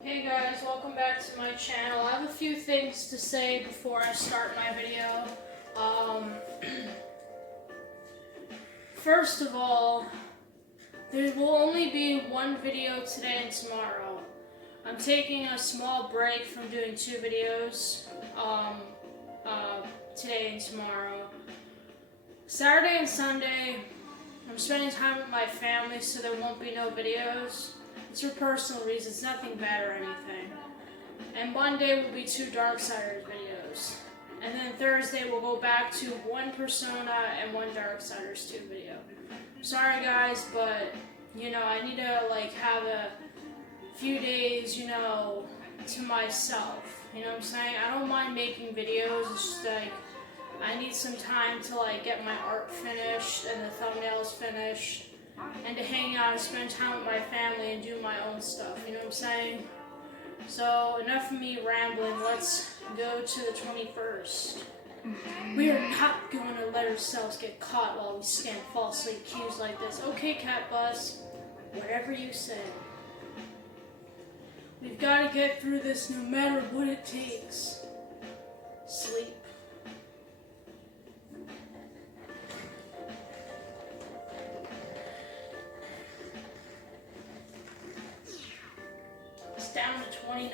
Hey guys, welcome back to my channel. I have a few things to say before I start my video. First of all, there will only be one video today and tomorrow. I'm taking a small break from doing two videos today and tomorrow. Saturday and Sunday, I'm spending time with my family, so there won't be no videos. It's for personal reasons, nothing bad or anything. And Monday will be two Darksiders videos. And then Thursday we'll go back to one Persona and one Darksiders 2 video. Sorry guys, but I need to have a few days, to myself. You know what I'm saying? I don't mind making videos, it's just I need some time to get my art finished and the thumbnails finished. And to hang out and spend time with my family and do my own stuff, you know what I'm saying? So, enough of me rambling, let's go to the 21st. We are not going to let ourselves get caught while we stand falsely accused like this. Okay, Cat Bus, whatever you say. We've got to get through this no matter what it takes. Sleep. Down to 29.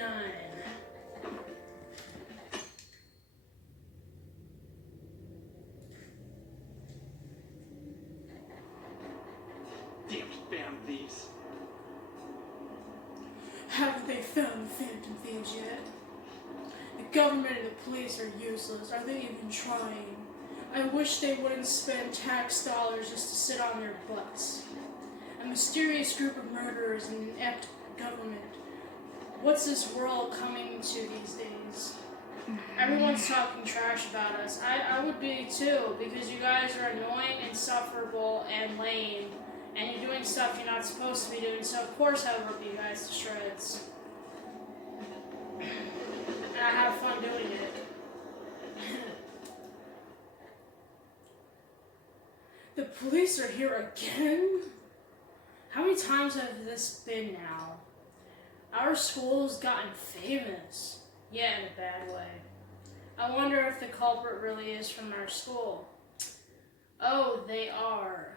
Damn Phantom Thieves. Haven't they found the Phantom Thieves yet? The government and the police are useless. Are they even trying? I wish they wouldn't spend tax dollars just to sit on their butts. A mysterious group of murderers and an inept government. What's this world coming to these days? Everyone's talking trash about us. I would be too, because you guys are annoying, insufferable, and lame, and you're doing stuff you're not supposed to be doing, so of course I would rip you guys to shreds. And I have fun doing it. The police are here again? How many times have this been now? Our school's gotten famous. Yeah, in a bad way. I wonder if the culprit really is from our school. Oh, they are.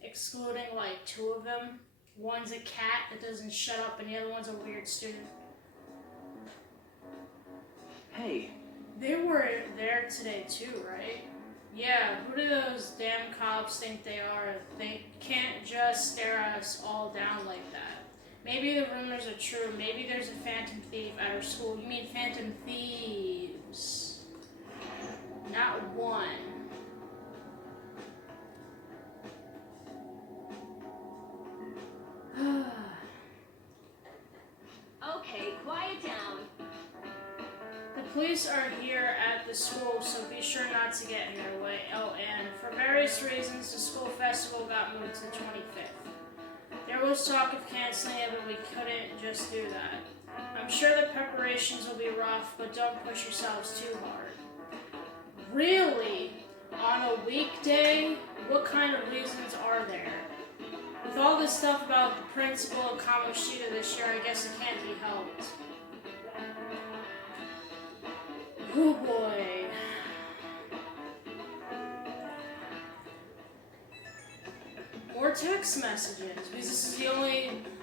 Excluding two of them. One's a cat that doesn't shut up and the other one's a weird student. Hey. They were there today too, right? Yeah, who do those damn cops think they are? They can't just stare at us all down like that. Maybe the rumors are true. Maybe there's a Phantom Thief at our school. You mean Phantom Thieves. Not one. Okay, quiet down. The police are here at the school, so be sure not to get in their way. Oh, and for various reasons, the school festival got moved to the 25th. There was talk of canceling it, but we couldn't just do that. I'm sure the preparations will be rough, but don't push yourselves too hard. Really? On a weekday? What kind of reasons are there? With all this stuff about the principal and Kamoshida this year, I guess it can't be helped. Oh boy. More text messages, because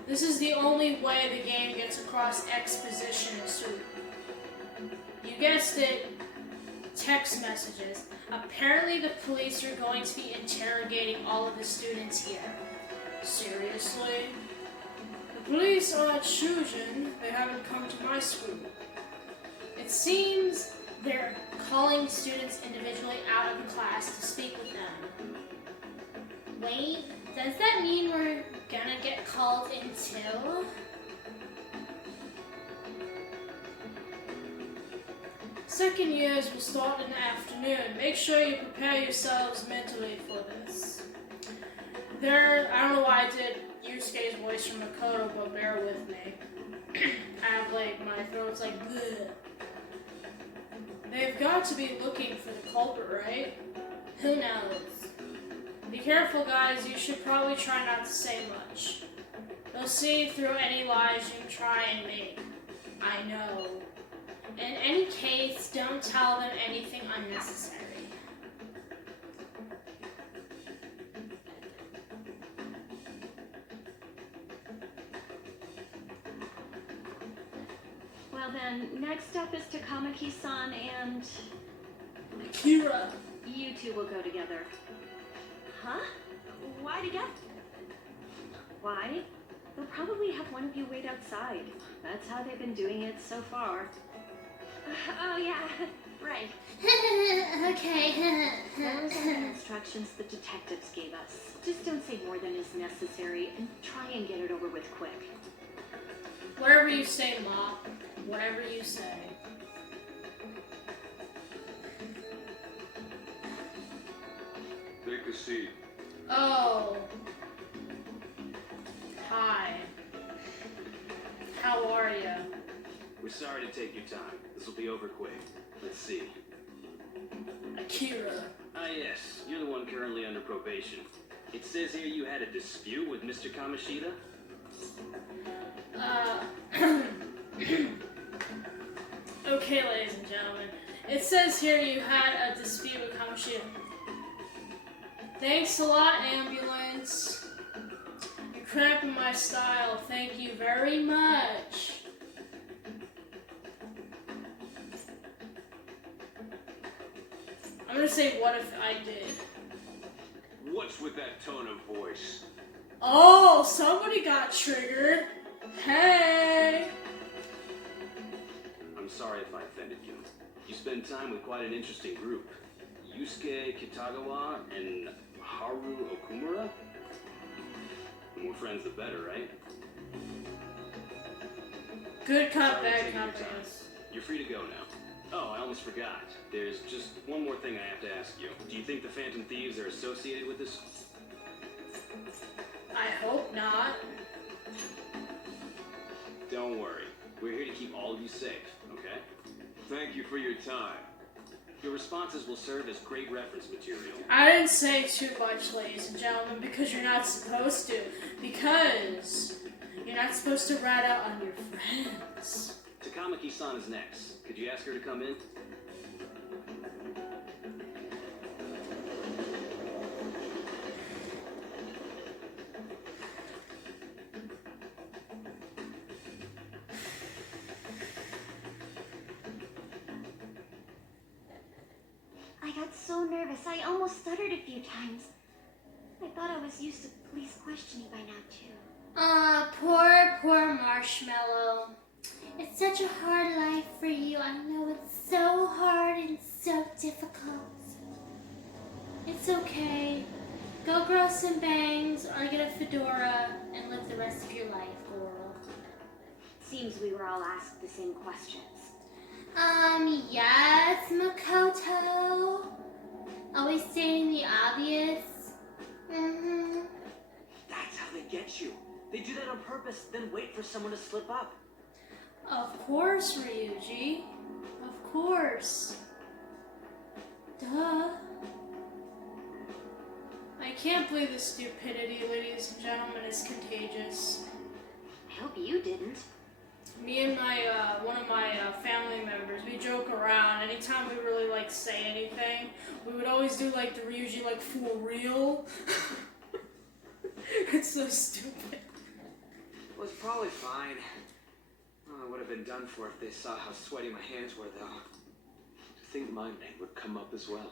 this is the only way the game gets across exposition to, you guessed it, text messages. Apparently the police are going to be interrogating all of the students here. Seriously? The police are at Shujin. They haven't come to my school. It seems they're calling students individually out of the class to speak with them. Wait, does that mean we're gonna get called in too? Second years will start in the afternoon. Make sure you prepare yourselves mentally for this. I don't know why I did Yusuke's voice from Makoto, but bear with me. I have my throat's bleh. They've got to be looking for the culprit, right? Who knows? Be careful, guys. You should probably try not to say much. They'll see through any lies you try and make. I know. In any case, don't tell them anything unnecessary. Well then, next up is Takamaki-san and... Akira. You two will go together. Huh? Why together? Why? They'll probably have one of you wait outside. That's how they've been doing it so far. Oh yeah, right. Okay. Those are the instructions the detectives gave us. Just don't say more than is necessary and try and get it over with quick. Whatever you say, Ma. Whatever you say. Take a seat. Oh. Hi. How are you? We're sorry to take your time. This will be over quick. Let's see. Akira. Ah, yes. You're the one currently under probation. It says here you had a dispute with Mr. Kamoshida? Okay, ladies and gentlemen. It says here you had a dispute with Kamoshida. Thanks a lot, ambulance. You're cramping my style. Thank you very much. I'm gonna say, what if I did? What's with that tone of voice? Oh, somebody got triggered. Hey. I'm sorry if I offended you. You spend time with quite an interesting group. Yusuke Kitagawa and Haru Okumura? The more friends, the better, right? Good cop, Sorry to bad take your cop, time. yes. You're free to go now. Oh, I almost forgot. There's just one more thing I have to ask you. Do you think the Phantom Thieves are associated with this? I hope not. Don't worry. We're here to keep all of you safe, okay? Thank you for your time. Your responses will serve as great reference material. I didn't say too much, ladies and gentlemen, because you're not supposed to. Because you're not supposed to rat out on your friends. Takamaki-san is next. Could you ask her to come in? I got so nervous, I almost stuttered a few times. I thought I was used to police questioning by now, too. Poor Marshmallow. It's such a hard life for you. I know it's so hard and so difficult. It's okay. Go grow some bangs or get a fedora and live the rest of your life, girl. Seems we were all asked the same questions. Yes, Makoto. Always stating the obvious. That's how they get you. They do that on purpose, then wait for someone to slip up. Of course, Ryuji. Of course. Duh. I can't believe this stupidity, ladies and gentlemen, is contagious. I hope you didn't. Me and my one of my family members, we joke around. Anytime we really like say anything, we would always do like the Ryuji like for real. It's so stupid. It was probably fine. Oh, I would have been done for if they saw how sweaty my hands were, though. To think my name would come up as well.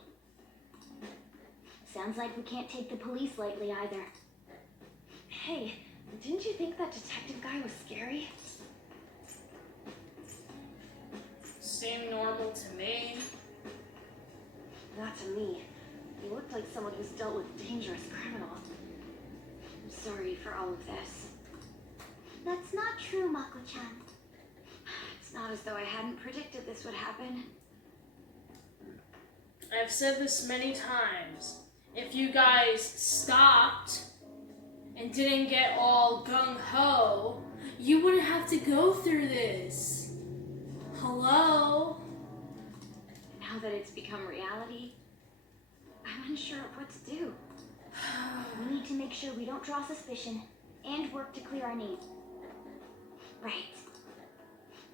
Sounds like we can't take the police lightly either. Hey, didn't you think that detective guy was scary? Seemed normal to me. Not to me. He looked like someone who's dealt with dangerous criminals. I'm sorry for all of this. That's not true, Mako-chan. It's not as though I hadn't predicted this would happen. I've said this many times. If you guys stopped and didn't get all gung-ho, you wouldn't have to go through this. Hello? Now that it's become reality, I'm unsure of what to do. We need to make sure we don't draw suspicion and work to clear our name. Right.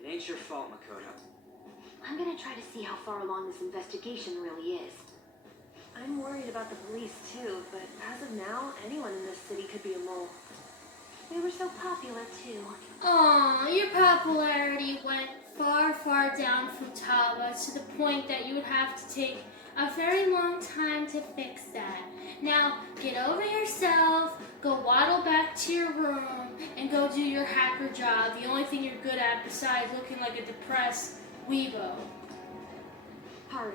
It ain't your fault, Makoto. I'm gonna try to see how far along this investigation really is. I'm worried about the police too, but as of now, anyone in this city could be a mole. We were so popular too. Aw, your popularity went far, far down from Taba to the point that you would have to take a very long time to fix that. Now, get over yourself, go waddle back to your room, and go do your hacker job, the only thing you're good at besides looking like a depressed weebo. Haru,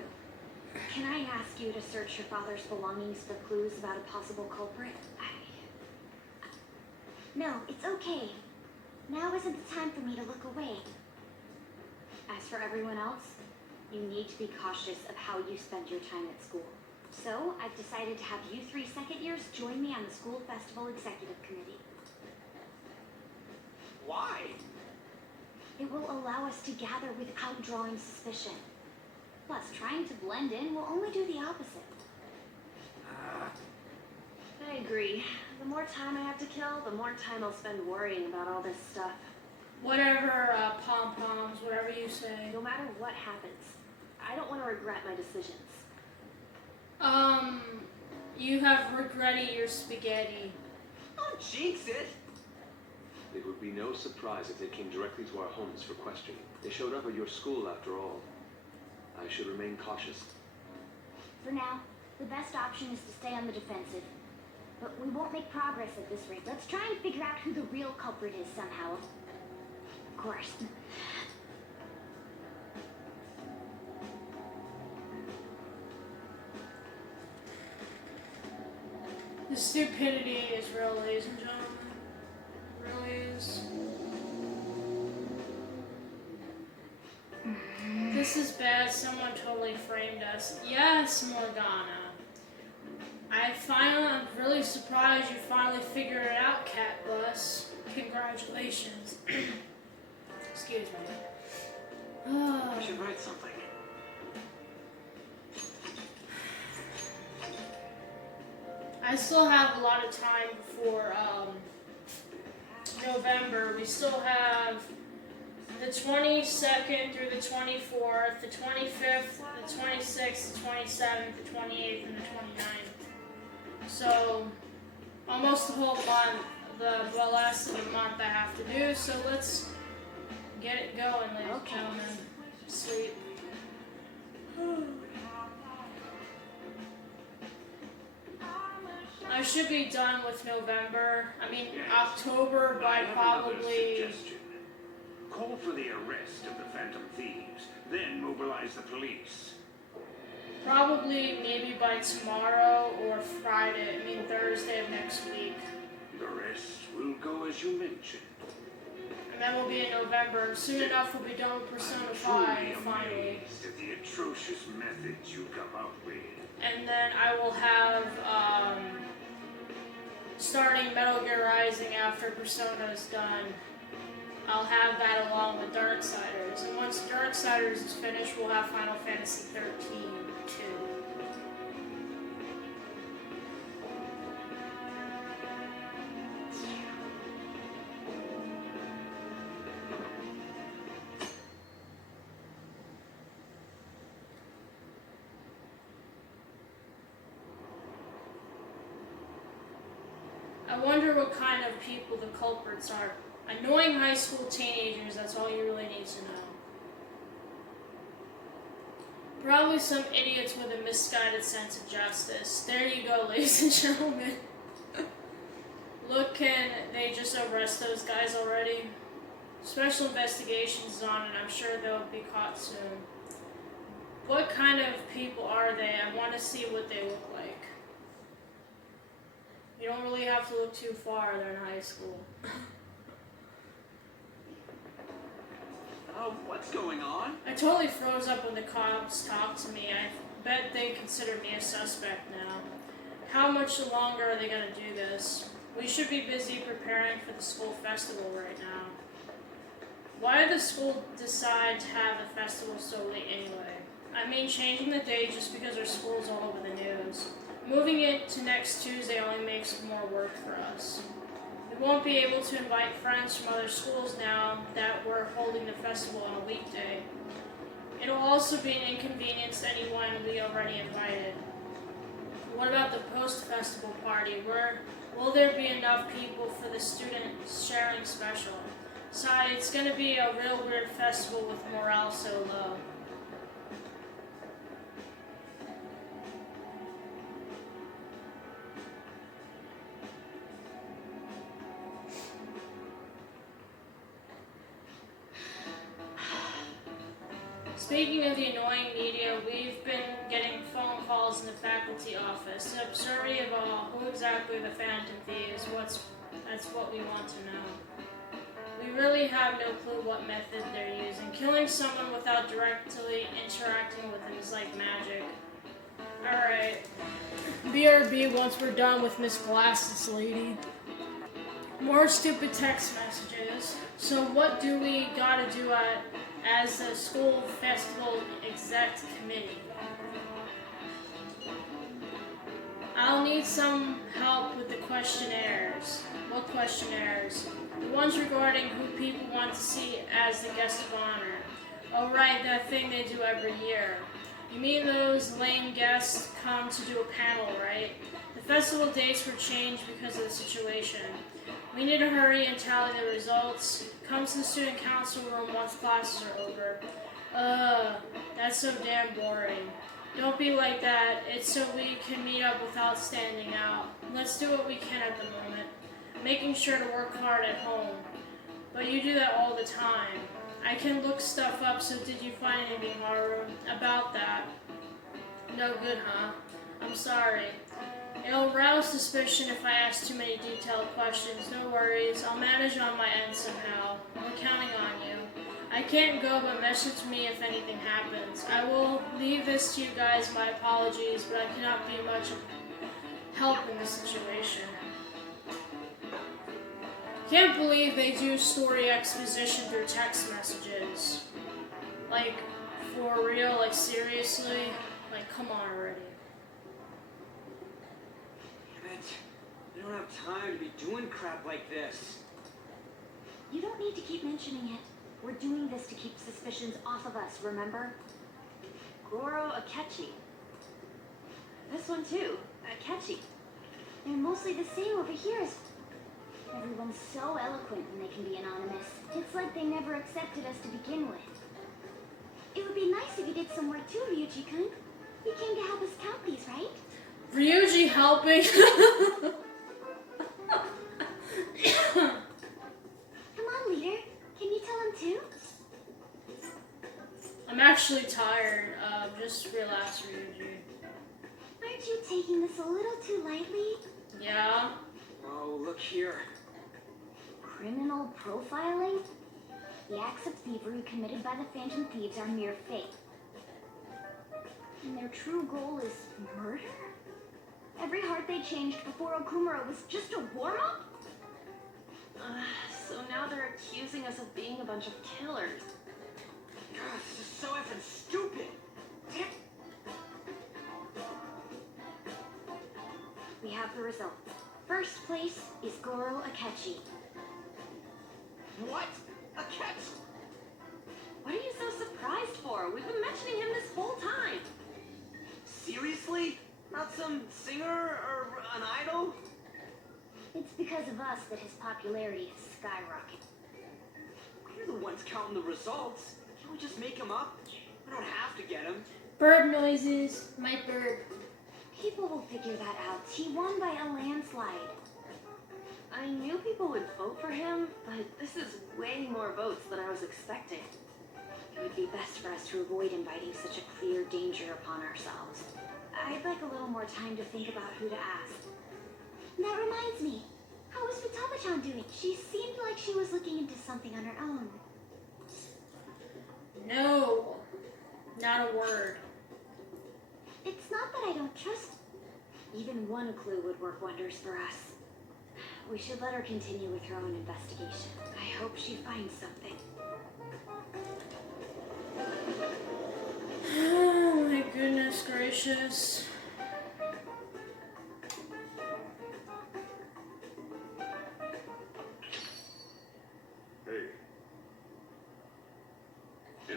can I ask you to search your father's belongings for clues about a possible culprit? No, it's okay. Now isn't the time for me to look away. As for everyone else, you need to be cautious of how you spend your time at school. So, I've decided to have you 3 second years join me on the school festival executive committee. Why? It will allow us to gather without drawing suspicion. Plus, trying to blend in will only do the opposite. I agree. The more time I have to kill, the more time I'll spend worrying about all this stuff. Whatever, pom-poms, whatever you say. No matter what happens, I don't want to regret my decisions. You have regretted your spaghetti. Don't jinx it. It would be no surprise if they came directly to our homes for questioning. They showed up at your school after all. I should remain cautious. For now, the best option is to stay on the defensive. But we won't make progress at this rate. Let's try and figure out who the real culprit is somehow. Of course. The stupidity is real, ladies and gentlemen. It really is. This is bad. Someone totally framed us. Yes, Morgana. I'm really surprised you finally figured it out, Cat Bus. Congratulations. Excuse me. I should write something. I still have a lot of time before November. We still have the 22nd through the 24th, the 25th, the 26th, the 27th, the 28th, and the 29th. So, almost the whole month, the last of the month I have to do, so let's get it going, ladies and gentlemen. Sleep. I should be done with November. October by probably... Suggestion. Call for the arrest of the Phantom Thieves, then mobilize the police. Probably maybe by tomorrow or Thursday of next week. The rest will go as you mentioned. And then we'll be in November. Soon enough we'll be done with Persona 5 Truly finally. amazed at the atrocious methods you come up with. And then I will have starting Metal Gear Rising after Persona is done. I'll have that along with Darksiders. And once Darksiders is finished, we'll have Final Fantasy 13 too. I wonder what kind of people the culprits are. Annoying high school teenagers, that's all you really need to know. Probably some idiots with a misguided sense of justice. There you go, ladies and gentlemen. Look, can they just arrest those guys already? Special investigations is on and I'm sure they'll be caught soon. What kind of people are they? I want to see what they look like. You don't really have to look too far, they're in high school. What's going on? I totally froze up when the cops talked to me. I bet they consider me a suspect now. How much longer are they going to do this? We should be busy preparing for the school festival right now. Why did the school decide to have the festival so late anyway? Changing the date just because our school's all over the news. Moving it to next Tuesday only makes more work for us. We won't be able to invite friends from other schools now that we're holding the festival on a weekday. It'll also be an inconvenience to anyone we already invited. What about the post-festival party? Will there be enough people for the student sharing special? Besides, it's going to be a real weird festival with morale so low. Speaking of the annoying media, we've been getting phone calls in the faculty office. The absurdity of all, who exactly the Phantom Thief is, that's what we want to know. We really have no clue what method they're using. Killing someone without directly interacting with them is like magic. Alright. BRB once we're done with Miss Glasses Lady. More stupid text messages. So what do we gotta do as a school festival exec committee? I'll need some help with the questionnaires. What questionnaires? The ones regarding who people want to see as the guest of honor. Oh right, that thing they do every year. You mean those lame guests come to do a panel, right? The festival dates were changed because of the situation. We need to hurry and tally the results. Come to the student council room once classes are over. That's so damn boring. Don't be like that. It's so we can meet up without standing out. Let's do what we can at the moment. Making sure to work hard at home. But you do that all the time. I can look stuff up, so did you find anything, Haru, about that? No good, huh? I'm sorry. It'll rouse suspicion if I ask too many detailed questions. No worries. I'll manage on my end somehow. We're counting on you. I can't go, but message me if anything happens. I will leave this to you guys. My apologies, but I cannot be much help in this situation. Can't believe they do story exposition through text messages. Like, for real? Like, seriously? Like, come on already. Damn it. I don't have time to be doing crap like this. You don't need to keep mentioning it. We're doing this to keep suspicions off of us, remember? Goro Akechi. This one too, Akechi. They're mostly the same over here. Everyone's so eloquent when they can be anonymous. It's like they never accepted us to begin with. It would be nice if you did some work too, Ryuji-kun. You came to help us count these, right? Ryuji helping? Come on, leader. Can you tell him too? I'm actually tired. Just relax, Ryuji. Aren't you taking this a little too lightly? Yeah? Oh, look here. Criminal profiling? The acts of thievery committed by the Phantom Thieves are mere fake. And their true goal is murder? Every heart they changed before Okumura was just a warm-up? So now they're accusing us of being a bunch of killers. God, this is so effing stupid. We have the results. First place is Goro Akechi. What? A cat? What are you so surprised for? We've been mentioning him this whole time. Seriously? Not some singer or an idol? It's because of us that his popularity has skyrocketed. We're the ones counting the results. Can't we just make him up? We don't have to get him. Bird noises. My bird. People will figure that out. He won by a landslide. I knew people would vote for him, but this is way more votes than I was expecting. It would be best for us to avoid inviting such a clear danger upon ourselves. I'd like a little more time to think about who to ask. That reminds me. How was Futaba-chan doing? She seemed like she was looking into something on her own. No. Not a word. It's not that I don't trust. Even one clue would work wonders for us. We should let her continue with her own investigation. I hope she finds something. Oh my goodness gracious.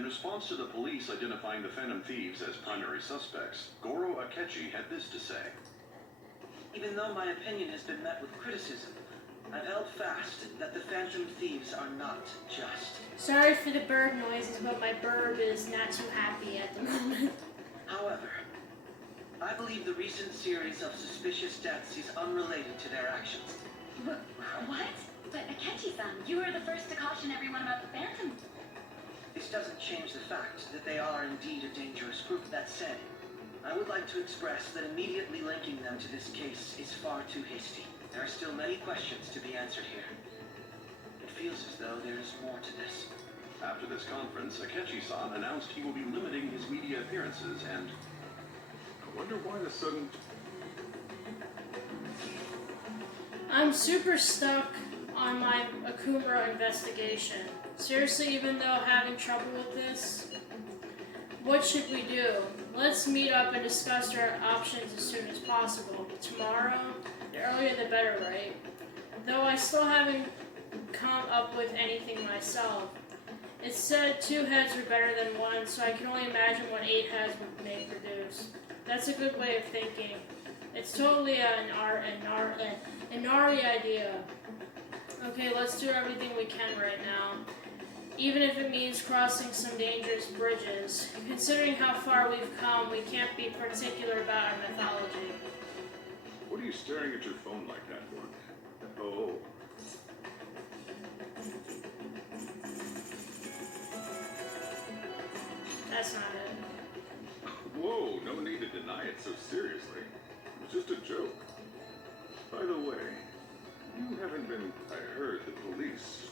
In response to the police identifying the Phantom Thieves as primary suspects, Goro Akechi had this to say. Even though my opinion has been met with criticism, I've held fast that the Phantom Thieves are not just. Sorry for the bird noises, but my burb is not too happy at the moment. However, I believe the recent series of suspicious deaths is unrelated to their actions. What? But Akechi-san, you were the first to caution everyone about the Phantom. This doesn't change the fact that they are indeed a dangerous group. That said, I would like to express that immediately linking them to this case is far too hasty. There are still many questions to be answered here. It feels as though there is more to this. After this conference, Akechi-san announced he will be limiting his media appearances, and I wonder why the sudden... I'm super stuck on my Okumura investigation. Seriously, even though having trouble with this, what should we do? Let's meet up and discuss our options as soon as possible. Tomorrow? The earlier the better, right? Though I still haven't come up with anything myself. It said 2 heads are better than 1, so I can only imagine what 8 heads would make produce. That's a good way of thinking. It's totally an Inari idea. Okay, let's do everything we can right now. Even if it means crossing some dangerous bridges. Considering how far we've come, we can't be particular about our mythology. What are you staring at your phone like that for? Oh. That's not it. Whoa, no need to deny it so seriously. It was just a joke. By the way, you haven't been, I heard, the police.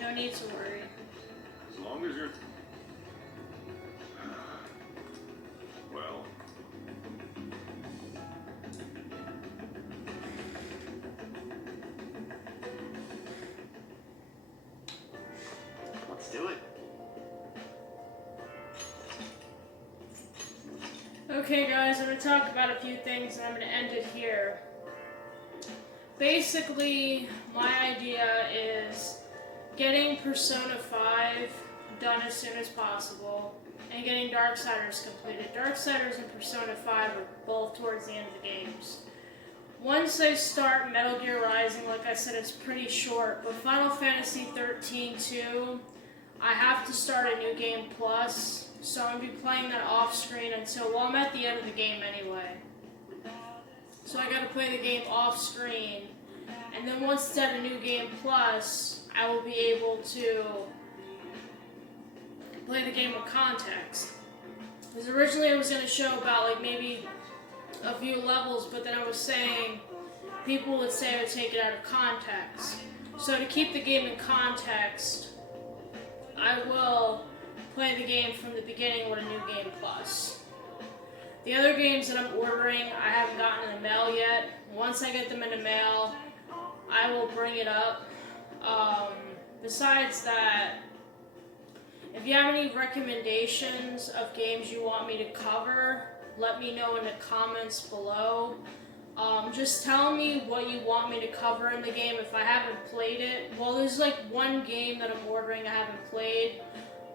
No need to worry. As long as you're... Well... Let's do it. Okay guys, I'm going to talk about a few things and I'm going to end it here. Basically, my idea is getting Persona 5 done as soon as possible and getting Darksiders completed. Darksiders and Persona 5 are both towards the end of the games. Once I start Metal Gear Rising, like I said, it's pretty short, but Final Fantasy 13 too, I have to start a new game plus, so I'm going to be playing that off screen until, well, I'm at the end of the game anyway. So I got to play the game off screen, and then once it's at a new game plus, I will be able to play the game with context. Because originally I was going to show about like maybe a few levels, but then I was saying people would say I would take it out of context. So to keep the game in context, I will play the game from the beginning with a new game plus. The other games that I'm ordering, I haven't gotten in the mail yet. Once I get them in the mail, I will bring it up. Besides that, if you have any recommendations of games you want me to cover, let me know in the comments below. Just tell me what you want me to cover in the game if I haven't played it. Well, there's like one game that I'm ordering I haven't played,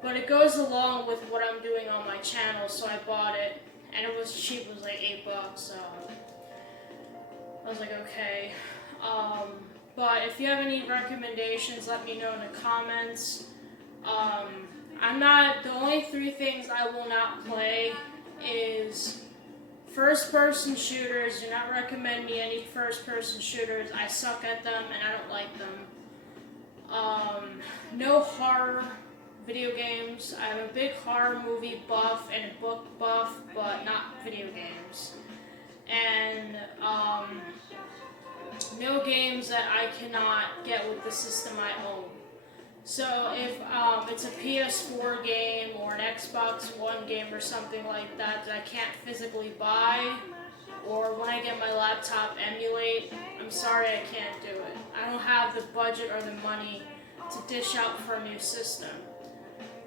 but it goes along with what I'm doing on my channel, so I bought it. And it was cheap, it was like $8, so I was like, okay. But if you have any recommendations, let me know in the comments. The only 3 things I will not play is first-person shooters. Do not recommend me any first-person shooters. I suck at them and I don't like them. No horror video games. I'm a big horror movie buff and a book buff, but not video games. And no games that I cannot get with the system I own. So if it's a PS4 game or an Xbox One game or something like that that I can't physically buy, or when I get my laptop emulate, I'm sorry I can't do it. I don't have the budget or the money to dish out for a new system.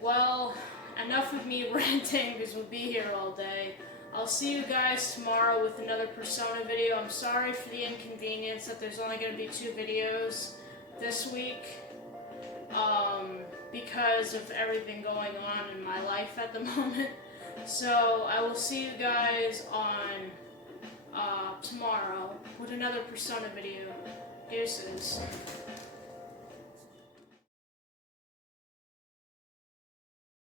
Well, enough of me ranting because we'll be here all day. I'll see you guys tomorrow with another Persona video. I'm sorry for the inconvenience that there's only going to be 2 videos this week. because of everything going on in my life at the moment. So I will see you guys on tomorrow with another Persona video. Deuces.